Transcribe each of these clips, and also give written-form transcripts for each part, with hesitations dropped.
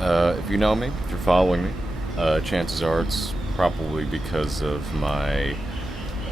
If you know me, if you're following me, chances are it's probably because of my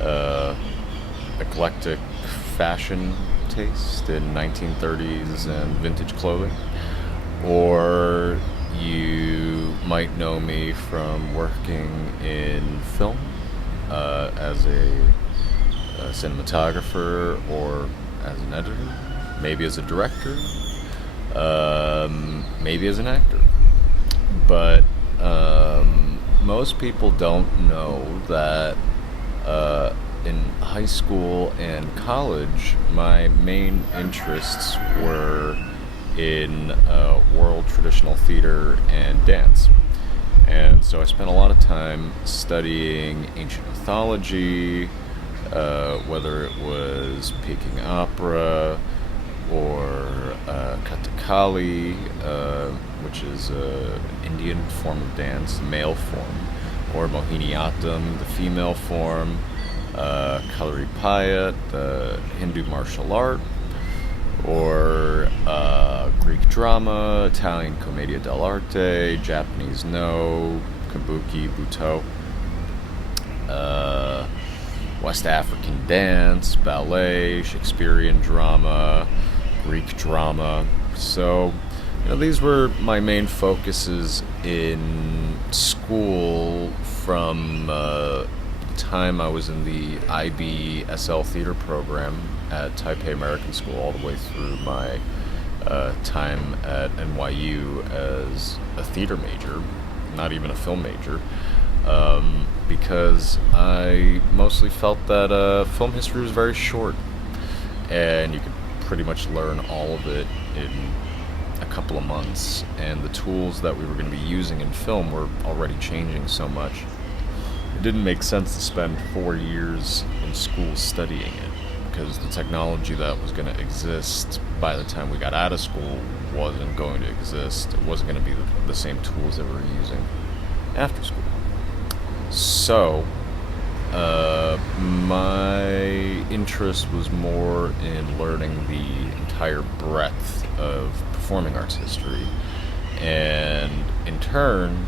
uh, eclectic fashion taste in 1930s and vintage clothing. Or you might know me from working in film as a cinematographer or as an editor, maybe as a director, maybe as an actor. But most people don't know that in high school and college, my main interests were in world traditional theater and dance. And so I spent a lot of time studying ancient mythology, whether it was Peking opera or Kathakali, which is an Indian form of dance, the male form, or Mohiniyattam, the female form, Kalaripayat, the Hindu martial art, or Greek drama, Italian commedia dell'arte, Japanese no, kabuki, buto, West African dance, ballet, Shakespearean drama, Greek drama. So, these were my main focuses in school from the time I was in the IBSL theater program at Taipei American School all the way through my time at NYU as a theater major, not even a film major, because I mostly felt that film history was very short and you could pretty much learn all of it in a couple of months, and the tools that we were going to be using in film were already changing so much. It didn't make sense to spend 4 years in school studying it, because the technology that was going to exist by the time we got out of school wasn't going to exist. It wasn't going to be the same tools that we were using after school. So, my interest was more in learning the entire breadth of performing arts history, and in turn,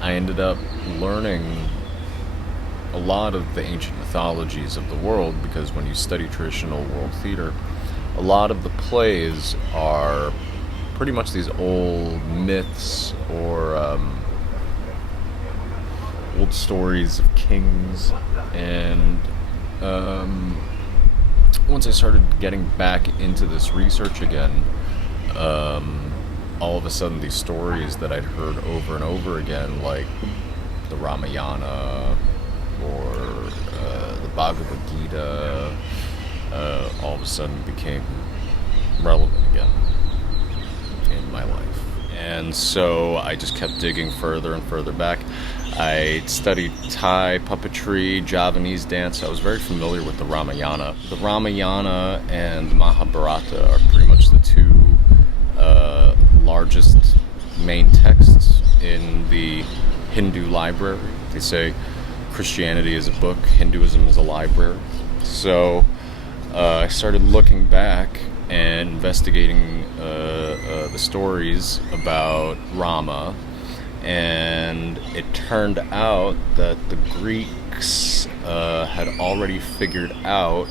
I ended up learning a lot of the ancient mythologies of the world, because when you study traditional world theater, a lot of the plays are pretty much these old myths or old stories of kings. And once I started getting back into this research again, all of a sudden these stories that I'd heard over and over again, like the Ramayana or the Bhagavad Gita, all of a sudden became relevant again in my life. And so I just kept digging further and further back. I studied Thai puppetry, Javanese dance. I was very familiar with the Ramayana. The Ramayana and the Mahabharata are pretty much the two largest main texts in the Hindu library. They say Christianity is a book, Hinduism is a library. So I started looking back and investigating the stories about Rama, and it turned out that the Greeks had already figured out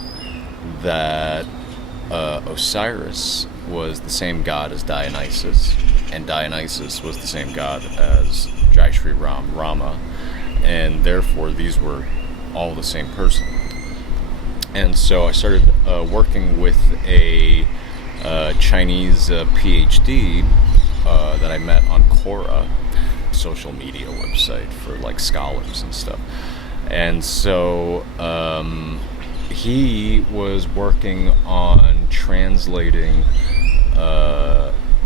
that Osiris was the same god as Dionysus, and Dionysus was the same god as Jai Shri Ram, Rama, and therefore these were all the same person. And so I started working with a Chinese PhD that I met on Quora, social media website for like scholars and stuff. And so he was working on translating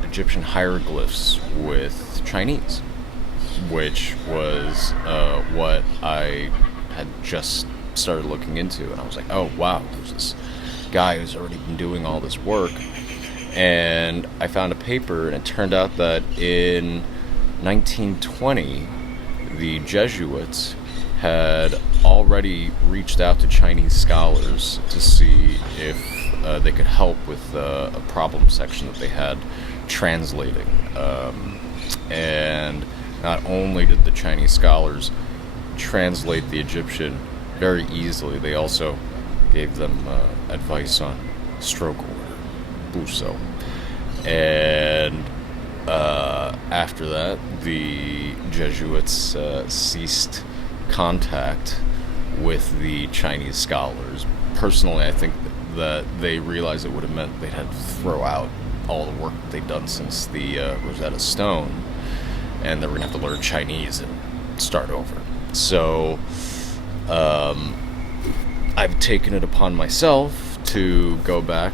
Egyptian hieroglyphs with Chinese, which was what I had just started looking into. And I was like, oh wow, there's this guy who's already been doing all this work. And I found a paper, and it turned out that in 1920 the Jesuits had already reached out to Chinese scholars to see if they could help with a problem section that they had translating. And not only did the Chinese scholars translate the Egyptian very easily, they also gave them advice on stroke order, buso. And after that, the Jesuits ceased contact with the Chinese scholars. Personally, I think that they realized it would have meant they'd had to throw out all the work that they'd done since the Rosetta Stone, and they were going to have to learn Chinese and start over. So I've taken it upon myself to go back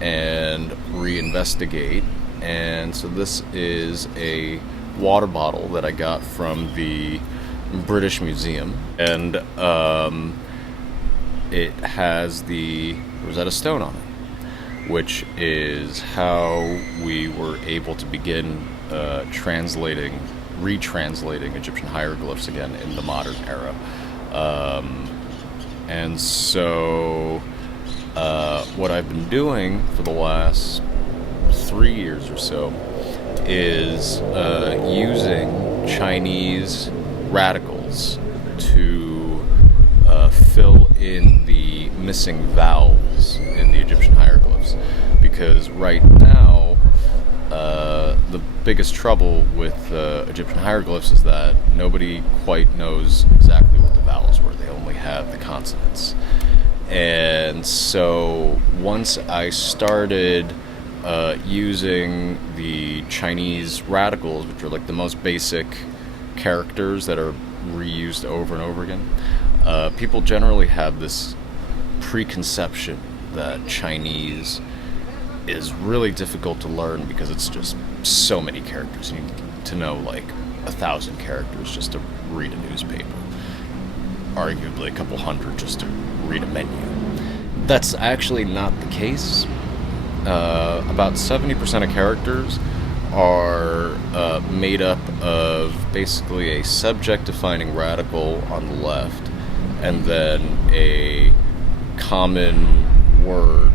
and reinvestigate. And so this is a water bottle that I got from the British Museum, and it has the Rosetta Stone on it, which is how we were able to begin retranslating Egyptian hieroglyphs again in the modern era. And so what I've been doing for the last 3 years or so is using Chinese radicals to fill in the missing vowels in the Egyptian hieroglyphs, because right now the biggest trouble with Egyptian hieroglyphs is that nobody quite knows exactly what the vowels were. They only have the consonants. And so once I started using the Chinese radicals, which are like the most basic characters that are reused over and over again, people generally have this preconception that Chinese is really difficult to learn because it's just so many characters. You need to know like 1,000 characters just to read a newspaper, arguably a couple hundred just to read a menu. That's actually not the case. About 70% of characters are made up of basically a subject-defining radical on the left, and then a common word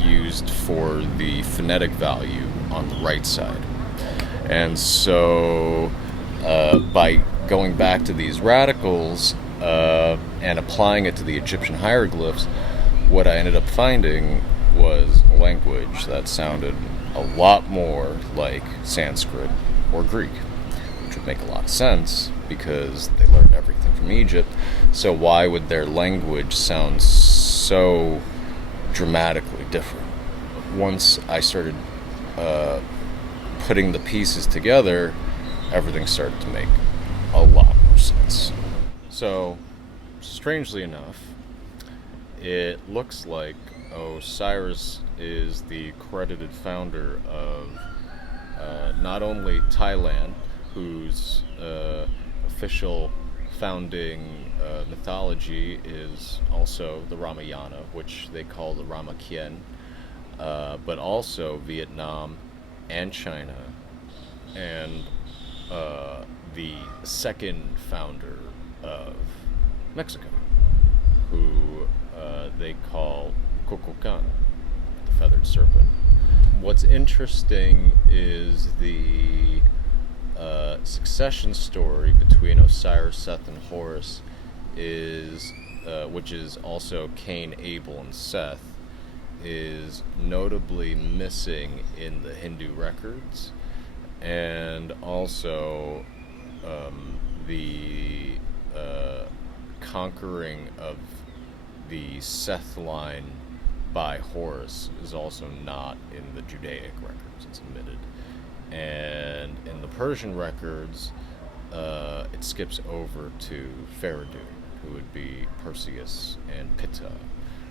used for the phonetic value on the right side. And so by going back to these radicals and applying it to the Egyptian hieroglyphs, what I ended up finding was a language that sounded a lot more like Sanskrit or Greek, which would make a lot of sense because they learned everything from Egypt. So why would their language sound so dramatically different? Once I started putting the pieces together, everything started to make a lot more sense. So, strangely enough, it looks like Osiris is the credited founder of not only Thailand, whose official founding mythology is also the Ramayana, which they call the Rama, but also Vietnam and China, and the second founder of Mexico, who they call Kukulkan, the feathered serpent. What's interesting is the succession story between Osiris, Seth, and Horus which is also Cain, Abel, and Seth, is notably missing in the Hindu records, and also the conquering of the Seth line by Horus is also not in the Judaic records. It's omitted. And in the Persian records, it skips over to Feridun, who would be Perseus, and Pitta,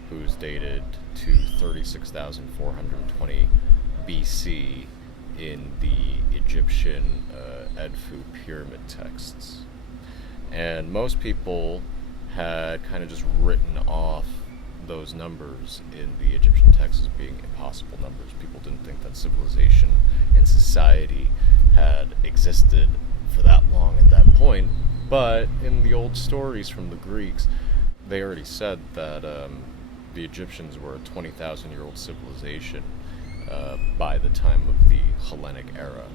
who's dated to 36,420 BC in the Egyptian Edfu pyramid texts. And most people had kind of just written off those numbers in the Egyptian texts as being impossible numbers. People didn't think that civilization and society had existed for that long at that point. But in the old stories from the Greeks, they already said that the Egyptians were a 20,000-year-old civilization by the time of the Hellenic era.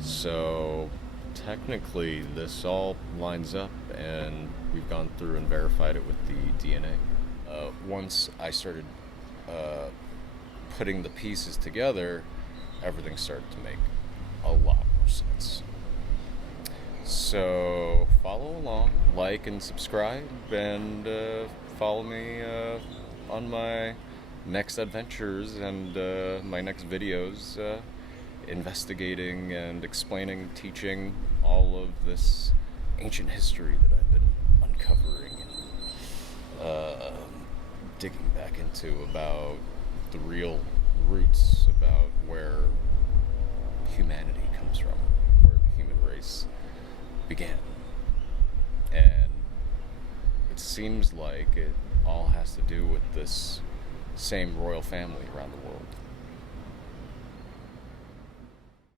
So technically, this all lines up, and we've gone through and verified it with the DNA. Once I started putting the pieces together, everything started to make a lot more sense. So follow along, like and subscribe, and follow me on my next adventures and my next videos, investigating and explaining, teaching all of this ancient history that I've been uncovering and digging back into about the real roots, about where humanity comes from, where the human race began. And it seems like it all has to do with this same royal family around the world.